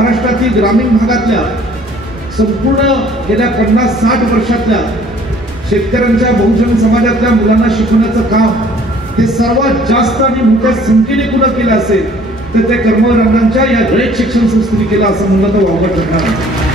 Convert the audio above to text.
महाराष्ट्रातील ग्रामीण भागातल्या संपूर्ण गेल्या 50-60 वर्षातल्या शेतकऱ्यांच्या बहुजन समाजातल्या मुलांना शिकवण्याचं काम ते सर्वात जास्त आणि मोठ्या संख्येने कुणा केलं असेल तर ते कर्मवीर अण्णांच्या या रयत शिक्षण संस्थेने केलं असं म्हणलं तर वावगं ठरणार.